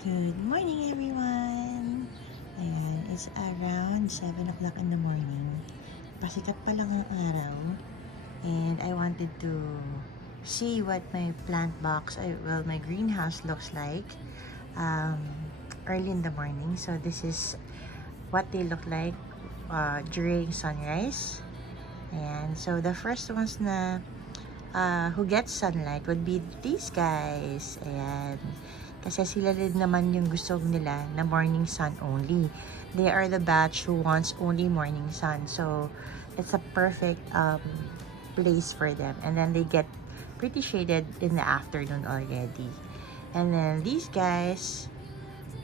Good morning, everyone! Ayan, it's around 7 o'clock in the morning. Pasikat pa lang ang araw. And I wanted to see what my plant box, my greenhouse looks like early in the morning. So this is what they look like during sunrise. Ayan, so the first ones na who gets sunlight would be these guys. Ayan. Kasi sila din naman yung gusto nila na morning sun only. They are the batch who wants only morning sun. So, it's a perfect place for them. And then they get pretty shaded in the afternoon already. And then these guys,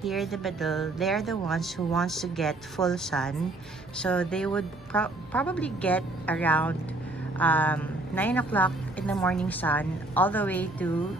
here in the middle, they're the ones who wants to get full sun. So, they would probably get around 9 o'clock in the morning sun all the way to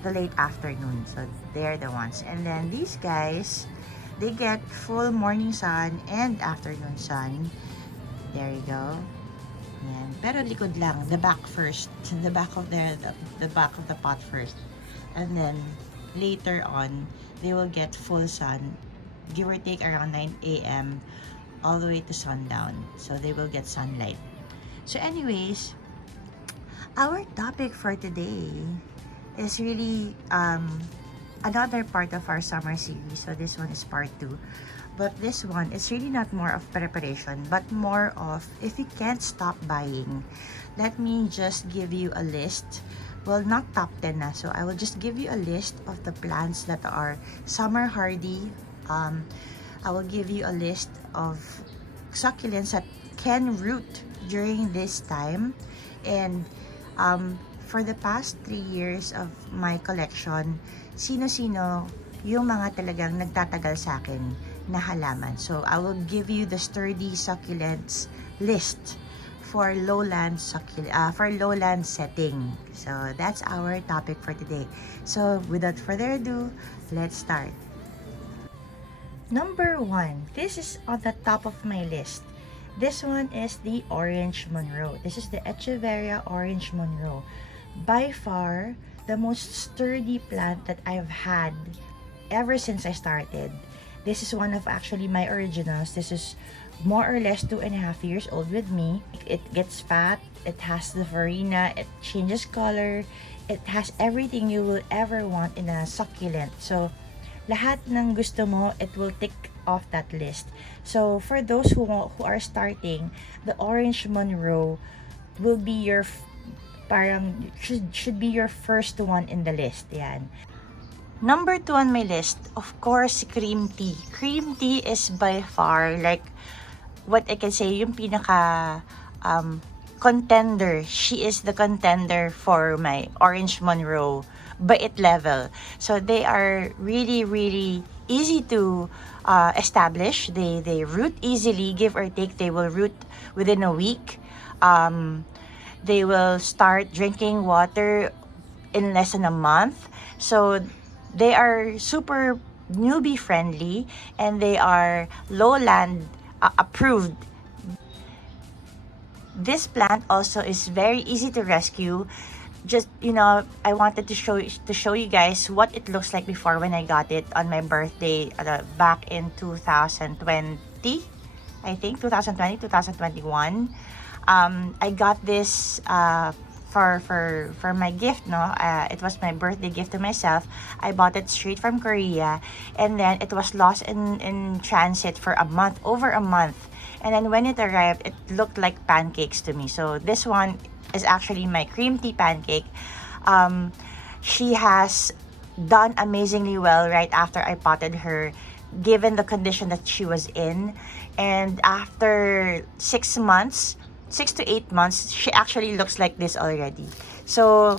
the late afternoon. So they're the ones. And then these guys, they get full morning sun and afternoon sun. There you go. Yan. Pero likod lang, the back first, the back of the back of the pot first. And then later on, they will get full sun, give or take around 9 a.m. all the way to sundown. So they will get sunlight. So anyways, our topic for today is really another part of our summer series. So this one is part 2. But this one is really not more of preparation, but more of if you can't stop buying. Let me just give you a list. Well, not top 10 na. So I will just give you a list of the plants that are summer hardy. I will give you a list of succulents that can root during this time. And for the past 3 years of my collection, sino-sino yung mga talagang nagtatagal sa akin na halaman. So, I will give you the sturdy succulents list for lowland setting. So, that's our topic for today. So, without further ado, let's start. Number 1. This is on the top of my list. This one is the Orange Monroe. This is the Echeveria Orange Monroe. By far, the most sturdy plant that I've had ever since I started. This is one of actually my originals. This is more or less 2.5 years old with me. It gets fat, it has the farina, it changes color, it has everything you will ever want in a succulent. So, lahat ng gusto mo, it will tick off that list. So, for those who are starting, the Orange Monroe will be your should be your first one in the list. Yan. Number 2 on my list, of course, cream tea. Cream tea is by far like what I can say yung pinaka contender. She is the contender for my Orange Monroe bait level. So they are really easy to establish. They root easily, give or take. They will root within a week. They will start drinking water in less than a month. So they are super newbie friendly and they are Lowland approved. This plant also is very easy to rescue. Just, I wanted to show you guys what it looks like before when I got it on my birthday back in 2020. I think 2020, 2021. I got this for my gift, no? It was my birthday gift to myself. I bought it straight from Korea, and then it was lost in transit for over a month. And then when it arrived, it looked like pancakes to me. So this one is actually my cream tea pancake. She has done amazingly well right after I potted her, given the condition that she was in. And after 6 to 8 months, she actually looks like this already. So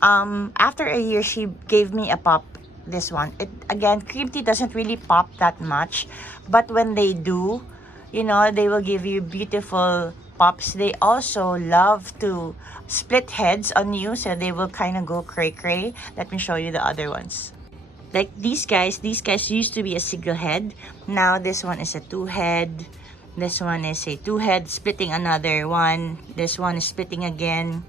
after a year, she gave me a pop. This one, again, cream tea doesn't really pop that much, but when they do, they will give you beautiful pops. They also love to split heads on you, so they will kind of go cray. Let me show you the other ones. Like these guys used to be a single head. Now this one is a 2-head. This one is a 2-head splitting another one. This one is splitting again.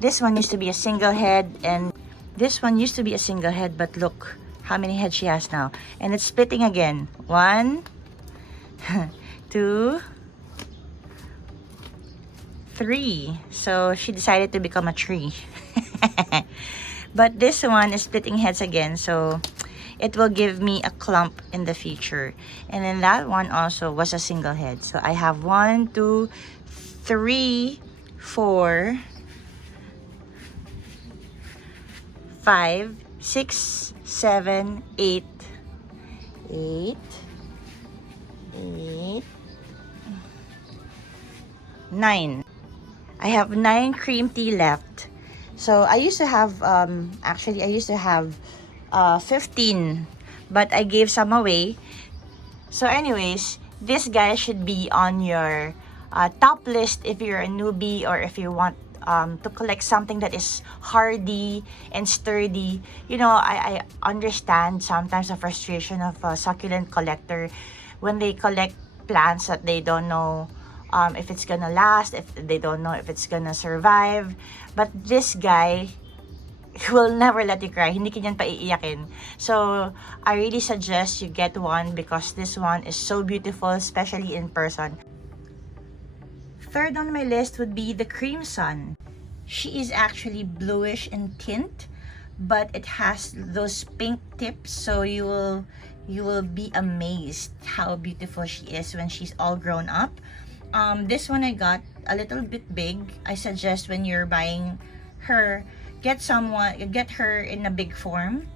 This one used to be a single head, and this one used to be a single head, but look how many heads she has now. And it's splitting again. 1, 2, 3. So she decided to become a tree. But this one is splitting heads again, so it will give me a clump in the future. And then that one also was a single head. So I have 1, 2, 3, 4, 5, 6, 7, 8, 8, 8, 9. I have 9 cream tea left. So I used to have, actually I used to have 15, but I gave some away. So anyways, this guy should be on your top list if you're a newbie, or if you want to collect something that is hardy and sturdy. You know, I understand sometimes the frustration of a succulent collector when they collect plants that they don't know if it's gonna last, if they don't know if it's gonna survive. But this guy will never let you cry. Hindi kinyan paiiyakin. So I really suggest you get one, because this one is so beautiful, especially in person. Third on my list would be the Cream Sun. She is actually bluish in tint, but it has those pink tips, so you will be amazed how beautiful she is when she's all grown up. This one I got a little bit big. I suggest when you're buying her, get her in a big form.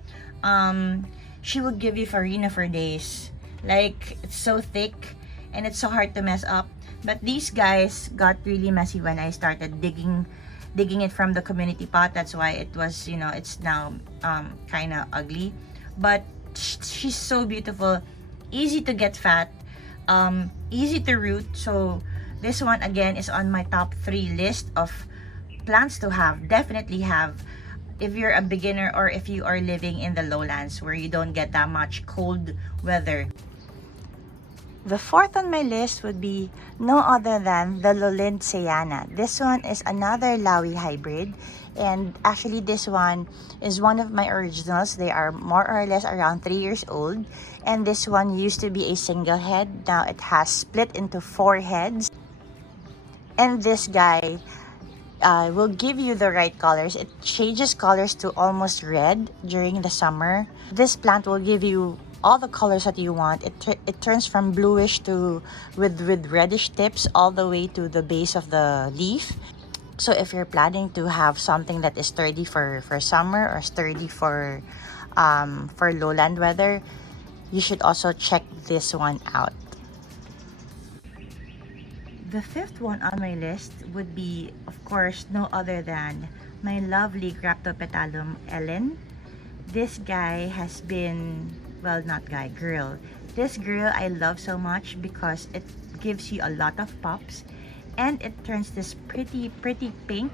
She will give you farina for days. Like, it's so thick and it's so hard to mess up. But these guys got really messy when I started digging it from the community pot. That's why it was, you know, it's now kind of ugly. But she's so beautiful, easy to get fat, easy to root. So this one again is on my top 3 list of plants to have. Definitely have if you're a beginner, or if you are living in the lowlands where you don't get that much cold weather. The fourth on my list would be no other than the Lindsayana. This one is another Laowi hybrid, and actually this one is one of my originals. They are more or less around 3 years old, and this one used to be a single head. Now it has split into 4 heads, and this guy will give you the right colors. It changes colors to almost red during the summer. This plant will give you all the colors that you want. It turns from bluish to with reddish tips all the way to the base of the leaf. So if you're planning to have something that is sturdy for summer, or sturdy for lowland weather, you should also check this one out. The fifth one on my list would be, of course, no other than my lovely Graptopetalum Ellen. This guy has been, well, not guy, girl. This girl I love so much because it gives you a lot of pops, and it turns this pretty pink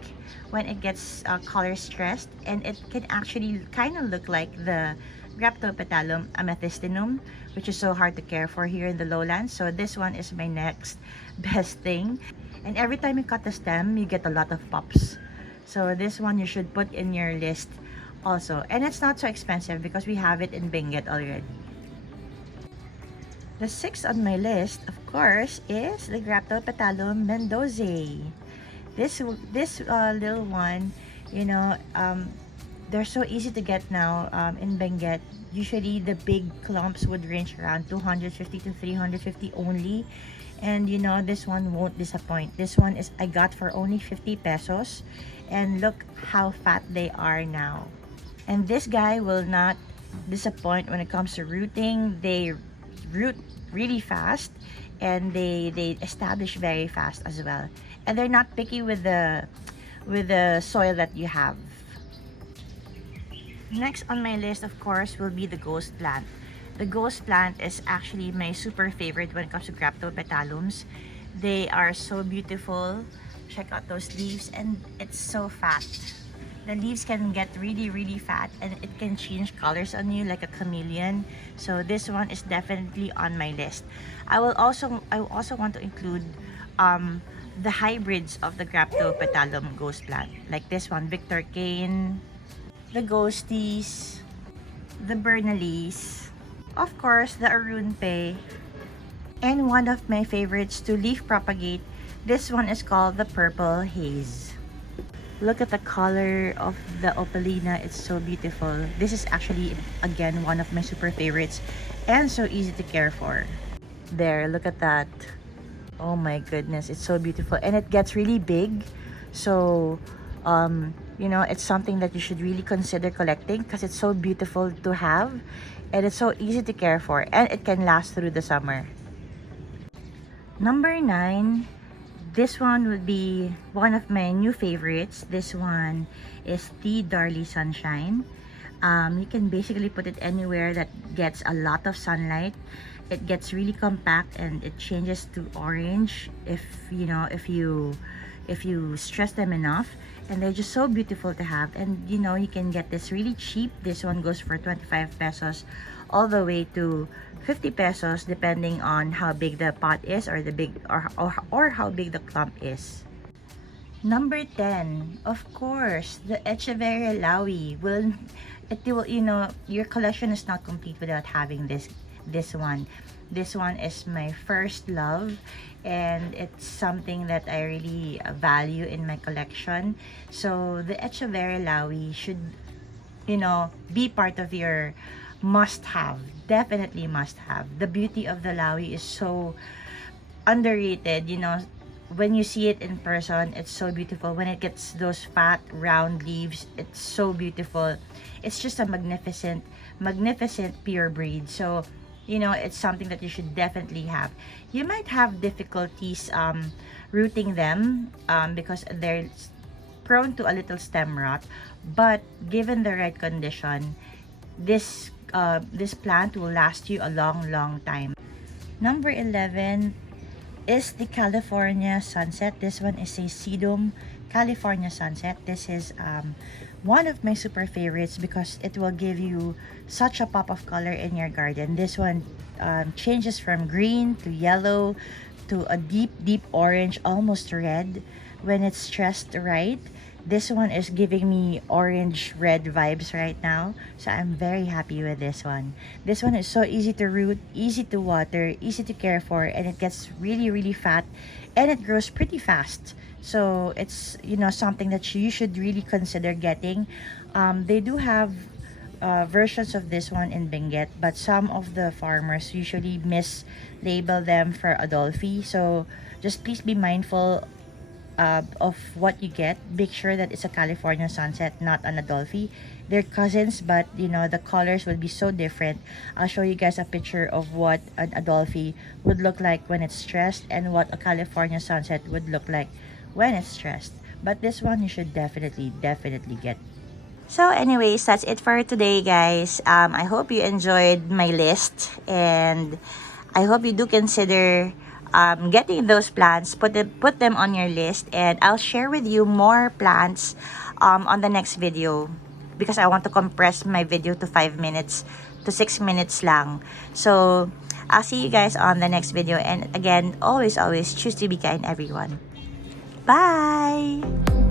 when it gets color stressed, and it can actually kind of look like the Graptopetalum amethystinum, which is so hard to care for here in the lowlands. So this one is my next best thing, and every time you cut the stem you get a lot of pops. So this one you should put in your list also, and it's not so expensive because we have it in Benguet already. The sixth on my list, of course, is the Graptopetalum Mendozae. This little one, you know, they're so easy to get now in Benguet. Usually the big clumps would range around 250 to 350 only, and you know, this one won't disappoint. This one is I got for only 50 pesos, and look how fat they are now. And this guy will not disappoint when it comes to rooting. They root really fast, and they establish very fast as well, and they're not picky with the soil that you have. Next on my list, of course, will be the ghost plant. The ghost plant is actually my super favorite when it comes to Graptopetalums. They are so beautiful. Check out those leaves, and it's so fat. The leaves can get really fat, and it can change colors on you like a chameleon. So this one is definitely on my list. I also want to include the hybrids of the Graptopetalum ghost plant, like this one, Victor Cane, the ghosties, the Bernalise, of course, the Arunpe, and one of my favorites to leaf propagate. This one is called the Purple Haze. Look at the color of the Opalina. It's so beautiful. This is actually, again, one of my super favorites and so easy to care for. There, look at that. Oh my goodness, it's so beautiful. And it gets really big. So, you know, it's something that you should really consider collecting because it's so beautiful to have. And it's so easy to care for. And it can last through the summer. Number 9. This one would be one of my new favorites. This one is the Darley Sunshine. You can basically put it anywhere that gets a lot of sunlight. It gets really compact and it changes to orange if you stress them enough. And they're just so beautiful to have. And you know, you can get this really cheap. This one goes for 25 pesos all the way to 50 pesos depending on how big the pot is or the big or how big the clump is. Number 10, of course, the Echeveria Laowi. You know, your collection is not complete without having this one. This one is my first love, and it's something that I really value in my collection. So the Echeveria Laowi should, you know, be part of your must-have. Definitely must-have. The beauty of the Laowi is so underrated. You know, when you see it in person, it's so beautiful. When it gets those fat round leaves, it's so beautiful. It's just a magnificent pure breed. So you know, it's something that you should definitely have. You might have difficulties rooting them because they're prone to a little stem rot, but given the right condition, this plant will last you a long time. Number 11 is the California Sunset. This one is a Sedum California Sunset. This is one of my super favorites because it will give you such a pop of color in your garden. This one changes from green to yellow to a deep orange, almost red when it's stressed right. This one is giving me orange red vibes right now, so I'm very happy with this one. This one is so easy to root, easy to water, easy to care for, and it gets really fat and it grows pretty fast. So it's, you know, something that you should really consider getting. They do have versions of this one in Benguet, but some of the farmers usually mislabel them for Adolphi. So just please be mindful of what you get. Make sure that it's a California Sunset, not an Adolphi. They're cousins, but you know, the colors will be so different. I'll show you guys a picture of what an Adolphi would look like when it's stressed and what a California Sunset would look like when it's stressed. But this one you should definitely get. So anyways, that's it for today, guys. I hope you enjoyed my list, and I hope you do consider getting those plants. Put them on your list, and I'll share with you more plants on the next video because I want to compress my video to 5 minutes to 6 minutes lang. So I'll see you guys on the next video, and again, always choose to be kind, everyone. Bye!